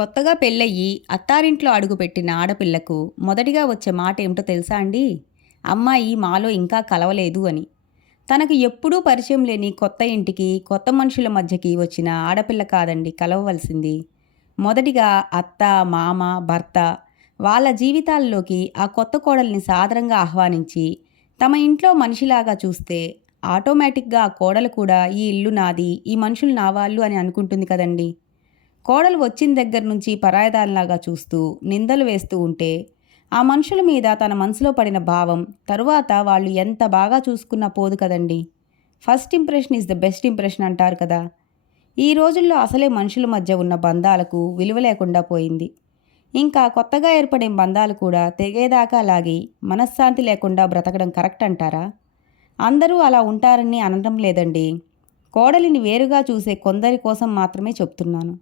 కొత్తగా పెళ్ళయ్యి అత్తారింట్లో అడుగుపెట్టిన ఆడపిల్లకు మొదటిగా వచ్చే మాట ఏమిటో తెలుసా అండి? అమ్మాయి మాలో ఇంకా కలవలేదు అని. తనకు ఎప్పుడూ పరిచయం లేని కొత్త ఇంటికి, కొత్త మనుషుల మధ్యకి వచ్చిన ఆడపిల్ల కాదండి కలవవలసింది. మొదటిగా అత్త, మామ, భర్త వాళ్ళ జీవితాల్లోకి ఆ కొత్త కోడల్ని సాదరంగా ఆహ్వానించి, తమ ఇంట్లో మనిషిలాగా చూస్తే ఆటోమేటిక్‌గా ఆ కోడలు కూడా ఈ ఇల్లు నాది, ఈ మనుషులు నా వాళ్ళు అని అనుకుంటుంది కదండీ! కోడలు వచ్చిన దగ్గర నుంచి పరాయిదానిలాగా చూస్తూ, నిందలు వేస్తూ ఉంటే, ఆ మనుషుల మీద తన మనసులో పడిన భావం, తరువాత వాళ్ళు ఎంత బాగా చూసుకున్నా పోదు కదండీ! First impression is the best impression అంటారు కదా! ఈ రోజుల్లో అసలే మనుషుల మధ్య ఉన్న బంధాలకు విలువ లేకుండా పోయింది. ఇంకా కొత్తగా ఏర్పడే బంధాలు కూడా తెగేదాకా లాగి, మనశ్శాంతి లేకుండా బ్రతకడం కరెక్ట్ అంటారా? అందరూ అలా ఉంటారని అనడం లేదండి. కోడలిని వేరుగా చూసే కొందరి కోసం మాత్రమే చెప్తున్నాను.